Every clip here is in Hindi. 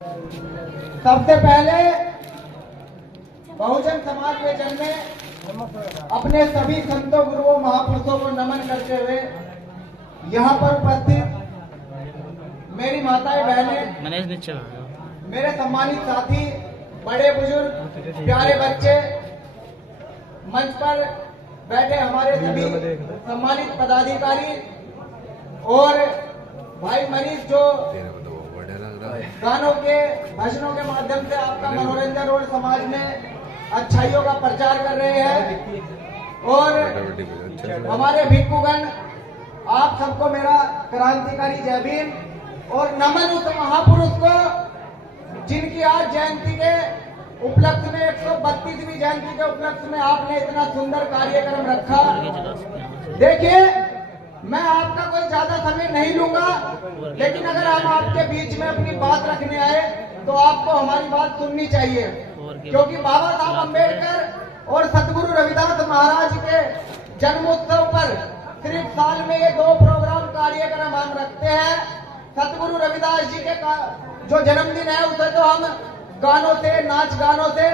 सबसे पहले बहुजन समाज में जन्मे अपने सभी संतों गुरुओं महापुरुषों को नमन करते हुए यहाँ पर उपस्थित मेरी माताएं बहनें, मेरे सम्मानित साथी, बड़े बुजुर्ग, प्यारे बच्चे, मंच पर बैठे हमारे सभी सम्मानित पदाधिकारी और भाई मनीष जो गानों के भजनों के माध्यम से आपका मनोरंजन और समाज में अच्छाइयों का प्रचार कर रहे हैं, और हमारे भिक्षुगण, आप सबको मेरा क्रांतिकारी जय भीम और नमन उस महापुरुष को जिनकी आज जयंती के उपलक्ष्य में 132वीं जयंती के उपलक्ष्य में आपने इतना सुंदर कार्यक्रम रखा। देखिए, मैं आपका कोई ज्यादा समय नहीं लूंगा, लेकिन अगर हम आपके बीच में अपनी बात रखने आए तो आपको हमारी बात सुननी चाहिए, क्योंकि बाबा साहब अम्बेडकर और सतगुरु रविदास महाराज के जन्मोत्सव पर सिर्फ साल में ये 2 प्रोग्राम कार्यक्रम हम रखते हैं। सतगुरु रविदास जी के जो जन्मदिन है उसे तो हम गानों से, नाच गानों से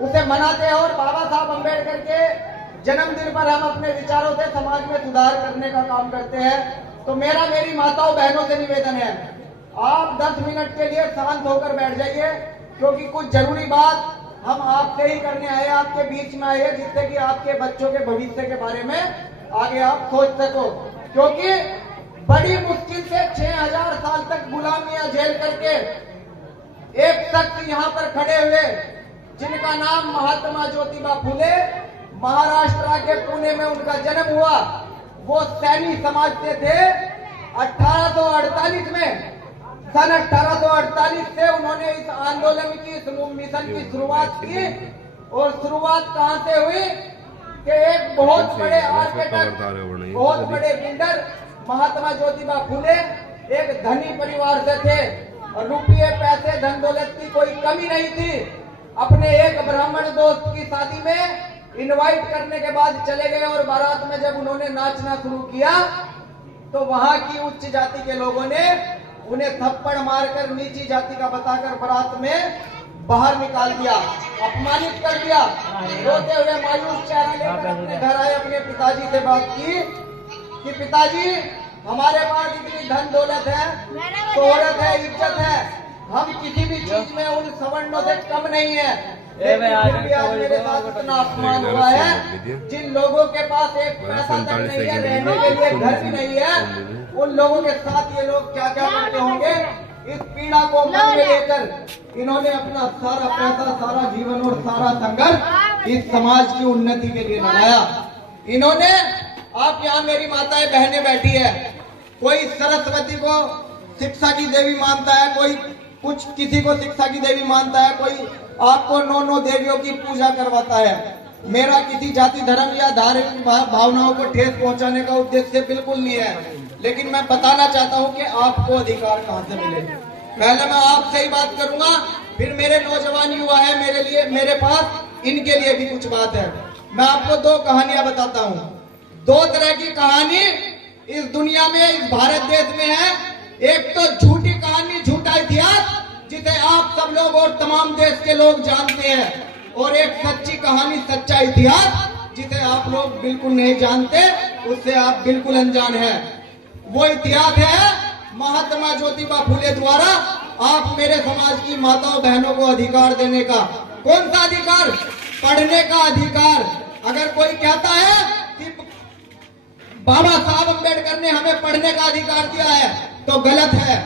उसे मनाते हैं, और बाबा साहब अम्बेडकर के जन्मदिन पर हम अपने विचारों से समाज में सुधार करने का काम करते हैं। तो मेरी माताओं बहनों से निवेदन है, आप 10 मिनट के लिए शांत होकर बैठ जाइए, क्योंकि कुछ जरूरी बात हम आपसे ही करने आए, आपके बीच में आए, जिससे कि आपके बच्चों के भविष्य के बारे में आगे आप सोच सको। क्योंकि बड़ी मुश्किल से 6000 साल तक गुलामियां झेल करके एक शख्स यहाँ पर खड़े हुए, जिनका नाम महात्मा ज्योतिबा फुले, महाराष्ट्र के पुणे में उनका जन्म हुआ। वो सैनी समाज से थे। 1848 में, सन 1848 से उन्होंने इस आंदोलन की, इस मिशन की शुरुआत की। और शुरुआत कहां से हुई कि एक बहुत बड़े आर्किटेक्ट, बहुत बड़े बिल्डर महात्मा ज्योतिबा फुले एक धनी परिवार से थे, और रुपये, पैसे, धन दौलत की कोई कमी नहीं थी। अपने एक ब्राह्मण दोस्त की शादी में इनवाइट करने के बाद चले गए, और बारात में जब उन्होंने नाचना शुरू किया तो वहां की उच्च जाति के लोगों ने उन्हें थप्पड़ मारकर नीची जाति का बताकर बारात में बाहर निकाल दिया, अपमानित कर दिया। रोते हुए मायूस चेहरा लेकर अपने घर आए, अपने पिताजी से बात की कि पिताजी, हमारे पास इतनी धन दौलत है, शोहरत है, इज्जत है, हम किसी भी चीज में उन सवर्णों से कम नहीं है, लेकिन फिर भी आज मेरे साथ इतना अपमान हुआ है। जिन लोगों के पास एक पैसा तक नहीं है, रहने के लिए घर भी नहीं है, उन लोगों के साथ ये लोग क्या क्या करते होंगे। इस पीड़ा को मन में लेकर इन्होंने अपना सारा पैसा, सारा जीवन और सारा संघर्ष इस समाज की उन्नति के लिए लगाया। इन्होंने, आप यहाँ मेरी माताएं बहनें बैठी है, कोई सरस्वती को शिक्षा की देवी मानता है, कोई कुछ किसी को शिक्षा की देवी मानता है, कोई आपको 9 देवियों की पूजा करवाता है। मेरा किसी जाति, धर्म या धार्मिक भावनाओं को ठेस पहुंचाने का उद्देश्य बिल्कुल नहीं है, लेकिन मैं बताना चाहता हूं कि आपको अधिकार कहां से मिले। पहले मैं आपसे ही बात करूंगा, फिर मेरे नौजवान युवा है, मेरे पास इनके लिए भी कुछ बात है। मैं आपको 2 कहानियां बताता हूं। 2 तरह की कहानी इस दुनिया में, इस भारत देश में है। एक तो झूठी कहानी, झूठा इतिहास, जिसे आप सब लोग और तमाम देश के लोग जानते हैं, और एक सच्ची कहानी, सच्चा इतिहास, जिसे आप लोग बिल्कुल नहीं जानते, उससे आप बिल्कुल अनजान हैं। वो इतिहास है महात्मा ज्योतिबा फुले द्वारा आप मेरे समाज की माताओं बहनों को अधिकार देने का। कौन सा अधिकार? पढ़ने का अधिकार। अगर कोई कहता है कि बाबा साहब अम्बेडकर ने हमें पढ़ने का अधिकार दिया है, तो गलत है।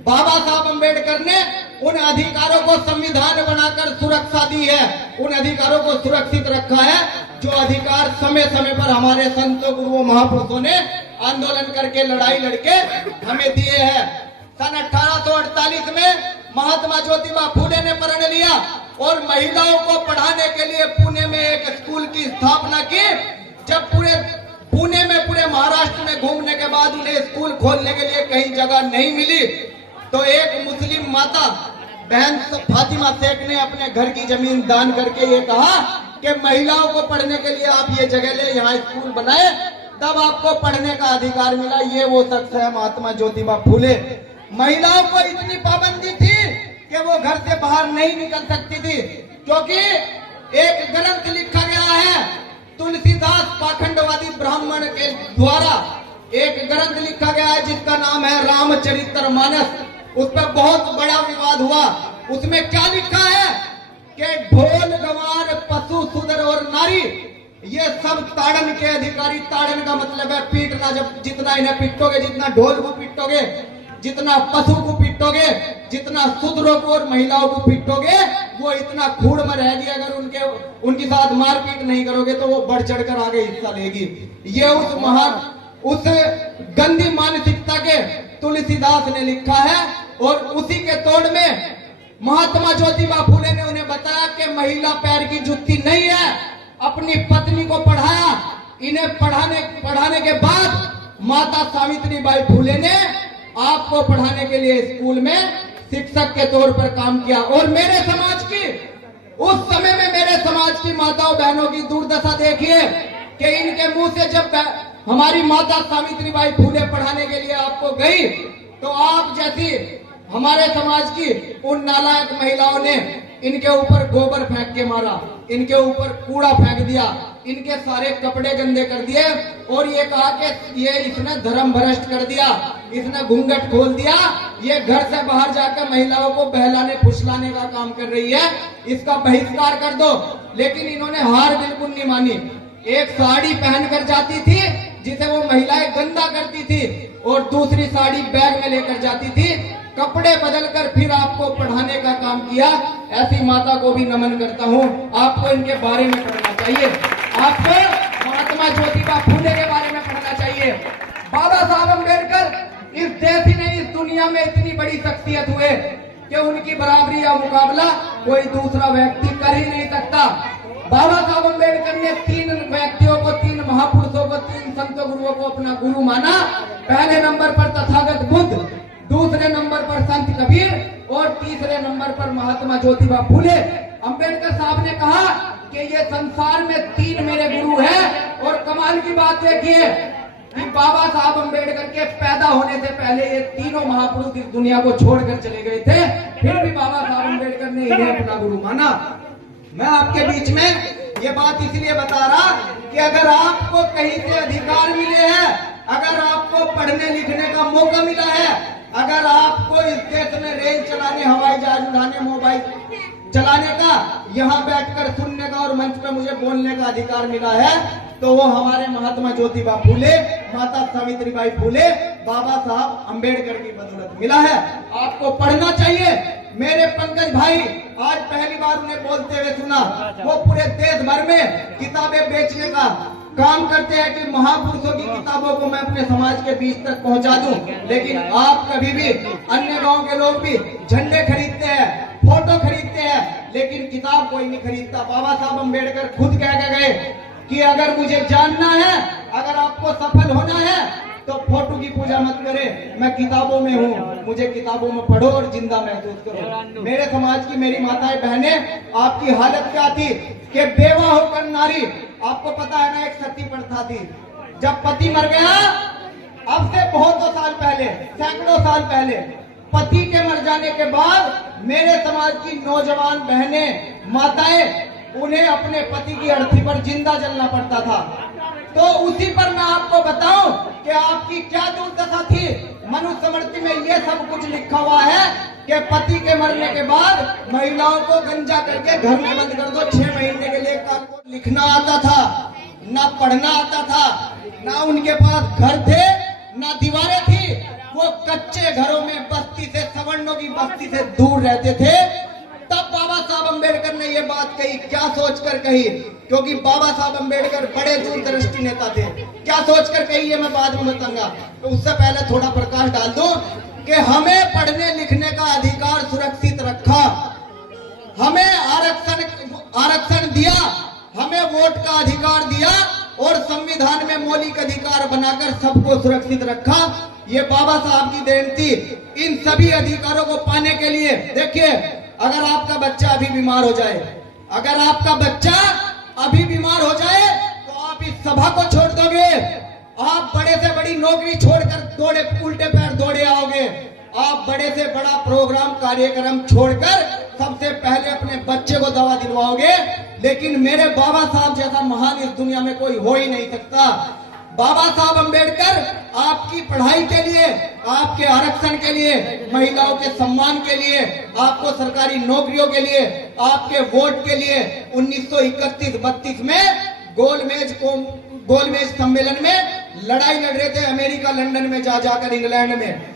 बाबा साहब अम्बेडकर ने उन अधिकारों को संविधान बनाकर सुरक्षा दी है, उन अधिकारों को सुरक्षित रखा है, जो अधिकार समय समय पर हमारे संतों, गुरुओं, महापुरुषों ने आंदोलन करके, लड़ाई लड़के हमें दिए हैं। सन 1848 में महात्मा ज्योतिबा फुले ने प्रण लिया और महिलाओं को पढ़ाने के लिए पुणे में एक स्कूल की स्थापना की। जब पूरे पुणे में, पूरे महाराष्ट्र में घूमने के बाद उन्हें स्कूल खोलने के लिए कहीं जगह नहीं मिली, तो एक मुस्लिम माता बहन फातिमा शेख ने अपने घर की जमीन दान करके ये कहा कि महिलाओं को पढ़ने के लिए आप ये जगह ले, यहाँ स्कूल बनाए, तब आपको पढ़ने का अधिकार मिला। ये वो शख्स है महात्मा ज्योतिबा फुले। महिलाओं को इतनी पाबंदी थी कि वो घर से बाहर नहीं निकल सकती थी, क्योंकि एक ग्रंथ लिखा गया है तुलसीदास पाखंडवादी ब्राह्मण के द्वारा एक ग्रंथ लिखा गया है जिसका नाम है रामचरितमानस। उस पर बहुत बड़ा विवाद हुआ। उसमें क्या लिखा है कि ढोल गंवार पशु शूद्र और नारी ये सब ताड़न के अधिकारी। ताड़न का मतलब है पीटना। जब जितना इन्हें पीटोगे, जितना ढोल को पीटोगे, जितना पशु को पीटोगे, जितना शूद्रों को और महिलाओं को पीटोगे, वो इतना खूड़ में रहेगी। अगर उनके साथ मारपीट नहीं करोगे तो वो बढ़ चढ़कर आगे हिस्सा लेगी। ये उस गंदी मानसिकता के तुलसीदास ने लिखा है। और उसी के तोड़ में महात्मा ज्योतिबा फूले ने उन्हें बताया कि महिला पैर की जुत्ती नहीं है। अपनी पत्नी को पढ़ाया। इन्हें पढ़ाने के बाद माता सावित्रीबाई फूले ने आपको पढ़ाने के लिए स्कूल में शिक्षक के तौर पर काम किया। और मेरे समाज की उस समय में मेरे समाज की माताओं बहनों की दुर्दशा देखिए कि इनके मुंह से जब हमारी माता सावित्रीबाई फूले पढ़ाने के लिए आपको गई तो आप जैसी हमारे समाज की उन नालायक महिलाओं ने इनके ऊपर गोबर फेंक के मारा, इनके ऊपर कूड़ा फेंक दिया, इनके सारे कपड़े गंदे कर दिए और ये कहा कि ये इसने धर्म भ्रष्ट कर दिया, इसने घूंघट खोल दिया, ये घर से बाहर जाकर महिलाओं को बहलाने फुसलाने का काम कर रही है, इसका बहिष्कार कर दो। लेकिन इन्होंने हार बिल्कुल नहीं मानी। एक साड़ी पहनकर जाती थी जिसे वो महिलाएं गंदा करती थी और दूसरी साड़ी बैग में लेकर जाती थी, कपड़े बदलकर फिर आपको पढ़ाने का काम किया। ऐसी माता को भी नमन करता हूँ। आपको इनके बारे में पढ़ना चाहिए। आपको महात्मा ज्योतिबा फूले के बारे में पढ़ना चाहिए। बाबा साहब अम्बेडकर इस देश ही नहीं, इस दुनिया में इतनी बड़ी शख्सियत हुए कि उनकी बराबरी या मुकाबला कोई दूसरा व्यक्ति कर ही नहीं सकता। बाबा साहब अम्बेडकर ने 3 व्यक्तियों को, 3 महापुरुषों को, 3 संत गुरुओं को अपना गुरु माना। पहले नंबर पर तथागत बुद्ध, दूसरे नंबर पर संत कबीर और तीसरे नंबर पर महात्मा ज्योतिबा फूले। अम्बेडकर साहब ने कहा कि ये संसार में 3 मेरे गुरु हैं। और कमाल की बात देखिए कि बाबा साहब अम्बेडकर के पैदा होने से पहले ये तीनों महापुरुष इस दुनिया को छोड़कर चले गए थे, फिर भी बाबा साहब अम्बेडकर ने इन्हें अपना गुरु माना। मैं आपके बीच में ये बात इसलिए बता रहा कि अगर आपको कहीं से अधिकार मिले हैं, अगर आपको पढ़ने लिखने का मौका मिला है, अगर आपको इस देश में रेल चलाने, हवाई जहाज उड़ाने, मोबाइल चलाने का, यहाँ बैठकर सुनने का और मंच पे मुझे बोलने का अधिकार मिला है, तो वो हमारे महात्मा ज्योतिबा फूले, माता सावित्रीबाई फूले, बाबा साहब अम्बेडकर की बदौलत मिला है। आपको पढ़ना चाहिए। मेरे पंकज भाई आज पहली बार उन्हें बोलते हुए सुना। वो पूरे देश भर में किताबें बेचने का काम करते हैं कि महापुरुषों की किताबों को मैं अपने समाज के बीच तक पहुंचा दूं। लेकिन आप कभी भी, अन्य गांव के लोग भी झंडे खरीदते हैं, फोटो खरीदते हैं, लेकिन किताब कोई नहीं खरीदता। बाबा साहब अम्बेडकर खुद कह के गए कि अगर मुझे जानना है, अगर आपको सफल होना है तो फोटो की पूजा मत करें, मैं किताबों में हूँ, मुझे किताबों में पढ़ो और जिंदा महसूस करो। मेरे समाज की मेरी माताएं बहनें, आपकी हालत क्या थी कि बेवा होकर नारी, आपको पता है ना, एक सती प्रथा थी। जब पति मर गया, अब से बहुत साल पहले, सैकड़ों साल पहले, पति के मर जाने के बाद मेरे समाज की नौजवान बहनें, माताएं, उन्हें अपने पति की अर्थी पर जिंदा जलना पड़ता था। तो उसी पर मैं आपको बताऊं कि आपकी क्या दुर्दशा थी। मनुस्मृति में ये सब कुछ लिखा हुआ है कि पति के मरने के बाद महिलाओं को गंजा करके घर में बंद कर दो। 6 महीने के लिए को लिखना आता था, ना पढ़ना आता था, ना उनके पास घर थे, ना दीवारें थी। वो कच्चे घरों में बस्ती से, सवर्णों की बस्ती से दूर रहते थे। तब बाबा साहब अम्बेडकर ने ये बात कही। क्या सोचकर कही? क्योंकि बाबा साहब अम्बेडकर बड़े दूरदृष्टि नेता थे। क्या सोचकर कही ये मैं बाद में बताऊंगा। तो उससे पहले थोड़ा प्रकाश डाल दूं कि हमें पढ़ने लिखने का अधिकार सुरक्षित रखा, हमें आरक्षण दिया, हमें वोट का अधिकार दिया और संविधान में मौलिक अधिकार बनाकर सबको सुरक्षित रखा। ये बाबा साहब की देन थी। इन सभी अधिकारों को पाने के लिए देखिए, अगर आपका बच्चा अभी बीमार हो जाए, अगर आपका बच्चा अभी बीमार हो जाए तो आप इस सभा को छोड़ दोगे, आप बड़े से बड़ी नौकरी छोड़कर दौड़े, उल्टे पैर दौड़े आओगे। आप बड़े से बड़ा प्रोग्राम कार्यक्रम छोड़कर सबसे पहले अपने बच्चे को दवा दिलवाओगे, लेकिन मेरे बाबा साहब जैसा महान इस दुनिया में कोई हो ही नहीं सकता। बाबा साहब अंबेडकर आपकी पढ़ाई के लिए, आपके आरक्षण के लिए, महिलाओं के सम्मान के लिए, आपको सरकारी नौकरियों के लिए, आपके वोट के लिए 1931-32 में गोलमेज सम्मेलन में लड़ाई लड़ रहे थे, अमेरिका लंदन में जाकर इंग्लैंड में।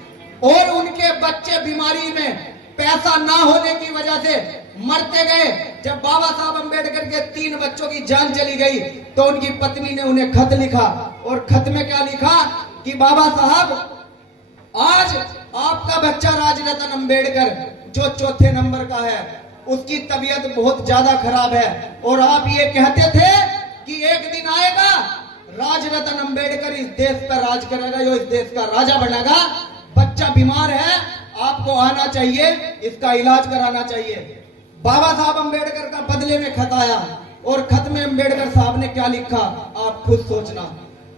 और उनके बच्चे बीमारी में पैसा ना होने की वजह से मरते गए। जब बाबा साहब अंबेडकर के 3 बच्चों की जान चली गई तो उनकी पत्नी ने उन्हें खत लिखा, और खत में क्या लिखा कि बाबा साहब, आज आपका बच्चा राजरतन अंबेडकर जो 4थे नंबर का है, उसकी तबीयत बहुत ज्यादा खराब है, और आप ये कहते थे कि एक दिन आएगा राजरतन अंबेडकर इस देश पर राज करेगा, जो इस देश का राजा बनेगा। बच्चा बीमार है, आपको आना चाहिए, इसका इलाज कराना चाहिए। बाबा साहब अंबेडकर का बदले में खत आया, और खत में अंबेडकर साहब ने क्या लिखा आप खुद सोचना।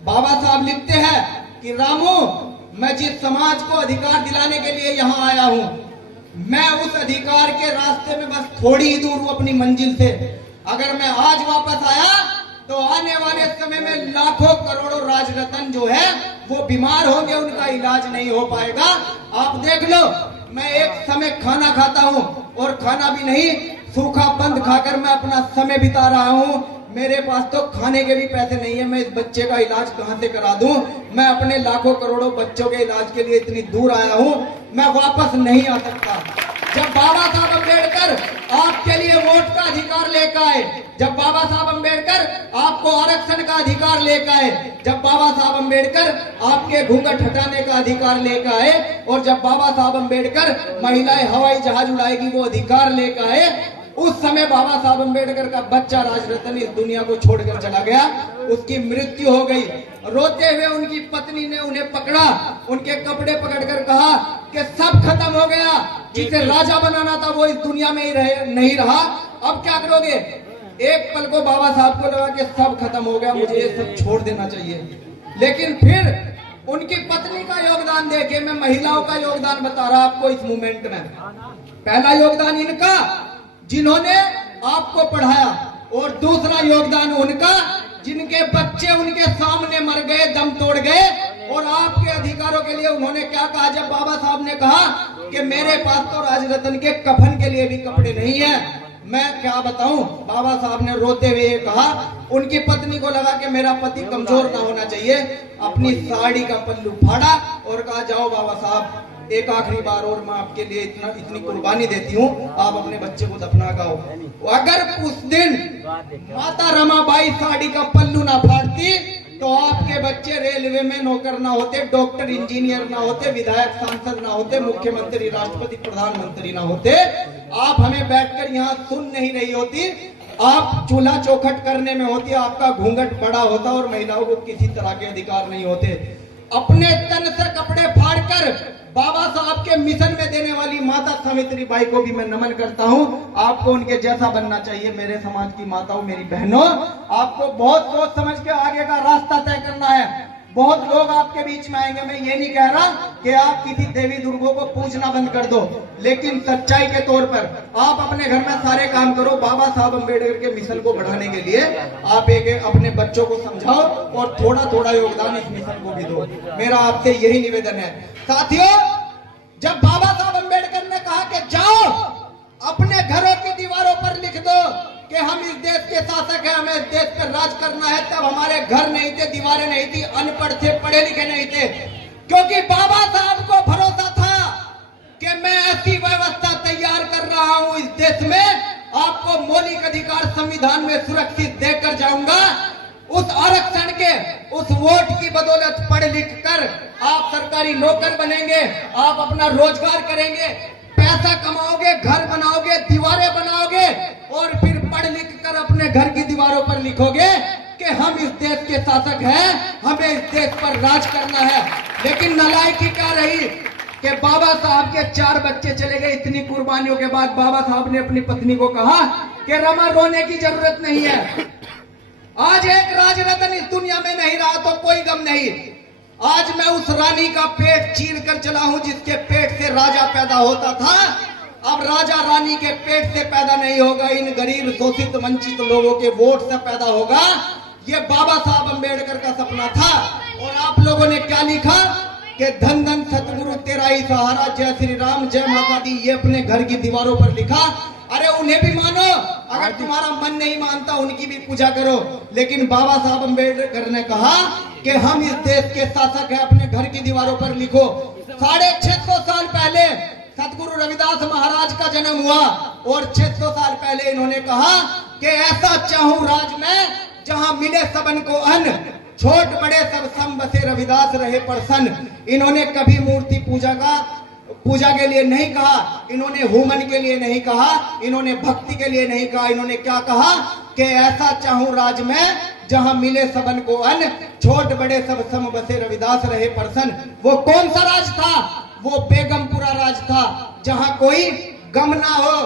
बाबा साहब लिखते हैं कि रामू, मैं जिस समाज को अधिकार दिलाने के लिए यहाँ आया हूँ, मैं उस अधिकार के रास्ते में बस थोड़ी ही दूर हूँ अपनी मंजिल से। अगर मैं आज वापस आया तो आने वाले समय में लाखों करोड़ों राजरतन जो है वो बीमार होंगे, उनका इलाज नहीं हो पाएगा। आप देख लो, मैं एक समय खाना खाता हूँ, और खाना भी नहीं, सूखा बंद खाकर मैं अपना समय बिता रहा हूँ। मेरे पास तो खाने के भी पैसे नहीं है, मैं इस बच्चे का इलाज कहां से करा दूं? मैं अपने लाखों करोड़ों बच्चों के इलाज के लिए इतनी दूर आया हूं, मैं वापस नहीं आ सकता। जब बाबा साहब अंबेडकर आपके लिए वोट का अधिकार लेकर आए, जब बाबा साहब अंबेडकर आपको आरक्षण का अधिकार लेकर आए, जब बाबा साहब अंबेडकर आपके घूंघट हटाने का अधिकार लेकर आए, और जब बाबा साहब अंबेडकर महिलाएं हवाई जहाज उड़ाएगी वो अधिकार लेकर आए, उस समय बाबा साहब अंबेडकर का बच्चा राजरतन इस दुनिया को छोड़कर चला गया, उसकी मृत्यु हो गई। रोते हुए उनकी पत्नी ने उन्हें पकड़ा, उनके कपड़े पकड़कर कहा कि सब खत्म हो गया, जिसे राजा बनाना था वो इस दुनिया में ही नहीं रहा, अब क्या करोगे? एक पल को बाबा साहब को लगा कि सब खत्म हो गया, मुझे ये सब छोड़ देना चाहिए। लेकिन फिर उनकी पत्नी का योगदान देखे, मैं महिलाओं का योगदान बता रहा आपको इस मूवमेंट में। पहला योगदान इनका जिन्होंने आपको पढ़ाया, और दूसरा योगदान उनका जिनके बच्चे उनके सामने मर गए, दम तोड़ गए, और आपके अधिकारों के लिए उन्होंने क्या कहा? जब बाबा साहब ने कहा कि मेरे पास तो राजरतन के कफन के लिए भी कपड़े नहीं है, मैं क्या बताऊं, बाबा साहब ने रोते हुए ये कहा। उनकी पत्नी को लगा कि मेरा पति कमजोर ना होना चाहिए, अपनी साड़ी का पल्लू फाड़ा और कहा, जाओ बाबा साहब, एक आखिरी बार और मैं आपके लिए इतनी कुर्बानी देती हूँ, आप अपने बच्चे को दफना गाओ। अगर उस दिन माता रमाबाई साड़ी का पल्लू ना फाड़ती तो आपके बच्चे रेलवे में नौकर ना होते, डॉक्टर इंजीनियर ना होते, विधायक सांसद ना होते, मुख्यमंत्री राष्ट्रपति प्रधानमंत्री ना होते। आप हमें बैठकर यहाँ सुन नहीं रही होती, आप चूल्हा चौखट करने में होती, आपका घूंघट बड़ा होता और महिलाओं को किसी तरह के अधिकार नहीं होते। अपने तन से कपड़े फाड़कर बाबा साहब के मिशन में देने वाली माता सावित्री बाई को भी मैं नमन करता हूं। आपको उनके जैसा बनना चाहिए। मेरे समाज की माताओं, मेरी बहनों, आपको बहुत सोच समझ के आगे का रास्ता तय करना है। बहुत लोग आपके बीच में आएंगे, मैं ये नहीं कह रहा कि आप किसी देवी दुर्गों को पूजना बंद कर दो, लेकिन सच्चाई के तौर पर आप अपने घर में सारे काम करो। बाबा साहब अंबेडकर के मिशन को बढ़ाने के लिए आप एक अपने बच्चों को समझाओ और थोड़ा थोड़ा योगदान इस मिशन को भी दो। मेरा आपसे यही निवेदन है। साथियों, जब बाबा साहब अंबेडकर ने कहा कि जाओ अपने घरों की दीवारों पर लिख दो कि हम इस देश के शासक हैं, हमें इस देश पर राज करना है, तब हमारे घर नहीं थे, दीवारें नहीं थी, अनपढ़ थे, पढ़े लिखे नहीं थे, क्योंकि बाबा साहब को भरोसा था कि मैं ऐसी व्यवस्था तैयार कर रहा हूं इस देश में, आपको मौलिक अधिकार संविधान में सुरक्षित देकर जाऊंगा। उस आरक्षण के, उस वोट की बदौलत पढ़ लिख कर आप सरकारी नौकर बनेंगे, आप अपना रोजगार करेंगे, पैसा कमाओगे, घर बनाओगे, दीवारें बनाओगे, और फिर पढ़ लिख कर अपने घर की दीवारों पर लिखोगे कि हम इस देश के शासक हैं, हमें इस देश पर राज करना है। लेकिन नालायकी क्या रही कि बाबा साहब के 4 बच्चे चले गए। इतनी कुर्बानियों के बाद बाबा साहब ने अपनी पत्नी को कहा कि रमा, रोने की जरूरत नहीं है, आज एक राजरतन इस दुनिया में नहीं रहा तो कोई गम नहीं। आज मैं उस रानी का पेट चीर कर चला हूं जिसके पेट से राजा पैदा होता था। अब राजा रानी के पेट से पैदा नहीं होगा, इन गरीब शोषित वंचित लोगों के वोट से पैदा होगा। ये बाबा साहब अंबेडकर का सपना था। और आप लोगों ने क्या लिखा कि धन धन सतगुरु तेरा ही सहारा, जय श्री राम, जय माता दी, ये अपने घर की दीवारों पर लिखा। अरे उन्हें भी मानो, अगर तुम्हारा मन नहीं मानता उनकी भी पूजा करो। लेकिन बाबा साहब अंबेडकर ने कहा कि हम इस देश के शासक हैं, अपने घर की दीवारों पर लिखो। 650 साल पहले सतगुरु रविदास महाराज का जन्म हुआ और 600 साल पहले इन्होंने कहा कि ऐसा चाहूं राज में जहां मिले सबन को अन्न, छोट बड़े सब सम बसे रविदास रहे प्रसन्न। इन्होंने कभी मूर्ति पूजा के लिए नहीं कहा, इन्होंने हुमन के लिए नहीं कहा, इन्होंने भक्ति के लिए नहीं कहा। इन्होंने क्या कहा कि ऐसा चाहूं राज में जहां मिले सबन को अन्न, छोट बड़े सब सम बसे रविदास रहे प्रसन्न। वो कौन सा राज था? वो बेगमपुरा राज था, जहां कोई गम ना हो,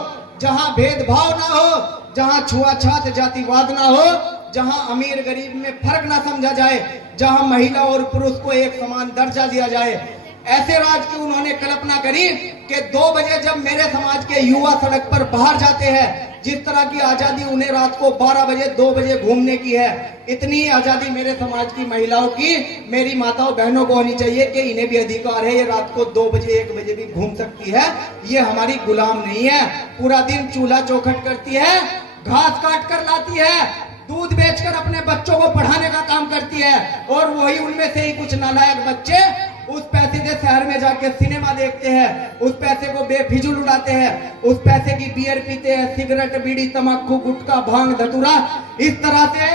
जहां भेदभाव ना हो, जहां छुआछात जातिवाद ना हो, जहां अमीर गरीब में फर्क ना समझा जाए, जहां महिला और पुरुष को एक समान दर्जा दिया जाए। ऐसे राज की उन्होंने कल्पना करी कि 2 बजे जब मेरे समाज के युवा सड़क पर बाहर जाते हैं, जिस तरह की आजादी उन्हें रात को 12 बजे 2 बजे घूमने की है, इतनी आजादी मेरे समाज की महिलाओं की, मेरी माताओं बहनों को होनी चाहिए कि इन्हें भी अधिकार है, ये रात को 2 बजे 1 बजे भी घूम सकती है। ये हमारी गुलाम नहीं है। पूरा दिन चूल्हा चौखट करती है, घास काट कर लाती है, दूध बेचकर अपने बच्चों को पढ़ाने का काम करती है। और वही उनमें से ही कुछ नालायक बच्चे उस पैसे से शहर में जाके सिनेमा देखते हैं, उस पैसे को बेफिजूल उड़ाते हैं, उस पैसे की बियर पीते हैं, सिगरेट बीड़ी तंबाकू गुटखा भांग धतूरा, इस तरह से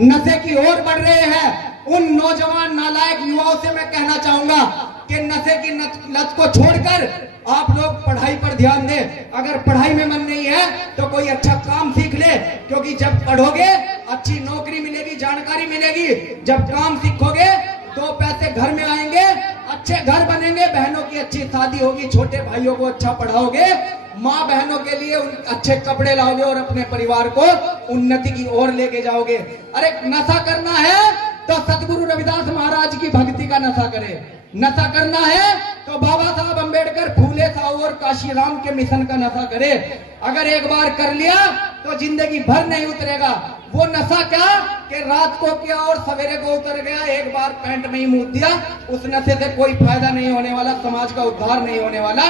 नशे की ओर बढ़ रहे हैं। उन नौजवान नालायक युवाओं से मैं कहना चाहूंगा कि नशे की लत को छोड़कर आप लोग पढ़ाई पर ध्यान दें। अगर पढ़ाई में मन नहीं है तो कोई अच्छा काम सीख ले, क्योंकि जब पढ़ोगे अच्छी नौकरी मिलेगी, जानकारी मिलेगी। जब काम सीखोगे 2 पैसे घर में आएंगे, अच्छे घर बनेंगे, बहनों की अच्छी शादी होगी, छोटे भाइयों को अच्छा पढ़ाओगे, माँ बहनों के लिए अच्छे कपड़े लाओगे और अपने परिवार को उन्नति की ओर लेके जाओगे। अरे नशा करना है तो सतगुरु रविदास महाराज की भक्ति का नशा करे। नशा करना है तो बाबा साहब अंबेडकर, फूले साहू और काशीराम के मिशन का नशा करे। अगर एक बार कर लिया तो जिंदगी भर नहीं उतरेगा। वो नशा क्या कि रात को किया और सवेरे को उतर गया, एक बार पैंट में ही मुंह दिया, उस नशे से कोई फायदा नहीं होने वाला, समाज का उद्धार नहीं होने वाला।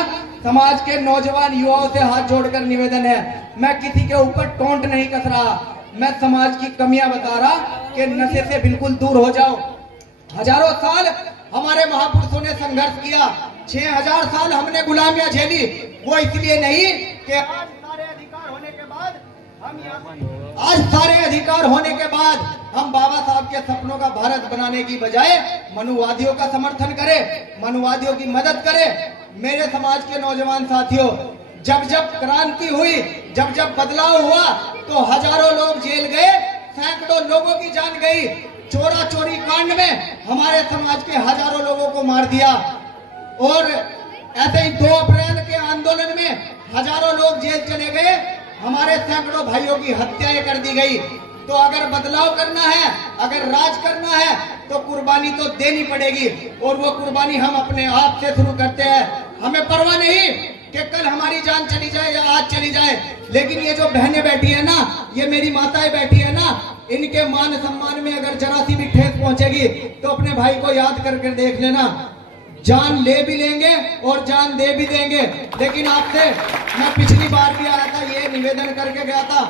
समाज के नौजवान युवाओं से हाथ जोड़कर निवेदन है, मैं किसी के ऊपर टोंट नहीं कस रहा, मैं समाज की कमियां बता रहा कि नशे से बिल्कुल दूर हो जाओ। हजारों साल हमारे महापुरुषों ने संघर्ष किया, 6000 साल हमने गुलामियां झेली। वो इसलिए नहीं कि आज सारे अधिकार होने के बाद हम बाबा साहब के सपनों का भारत बनाने की बजाय मनुवादियों का समर्थन करें, मनुवादियों की मदद करें। मेरे समाज के नौजवान साथियों, जब जब क्रांति हुई, जब जब बदलाव हुआ तो हजारों लोग जेल गए, सैकड़ों लोगों की जान गई। चोरा चोरी कांड में हमारे समाज के हजारों लोगों को मार दिया। और ऐसे ही 2 अप्रैल के आंदोलन में हजारों लोग जेल चले गए, हमारे सैकड़ों भाइयों की हत्याएं कर दी गई। तो अगर बदलाव करना है, अगर राज करना है तो कुर्बानी तो देनी पड़ेगी। और वो कुर्बानी हम अपने आप से शुरू करते हैं। हमें परवाह नहीं कि कल हमारी जान चली जाए या आज चली जाए, लेकिन ये जो बहनें बैठी है ना, ये मेरी माताएं बैठी है ना, इनके मान सम्मान में अगर जरा सी भी ठेस पहुंचेगी तो अपने भाई को याद करके देख लेना, जान ले भी लेंगे और जान दे भी देंगे। लेकिन आपसे मैं पिछली बार भी आया था, ये निवेदन करके गया था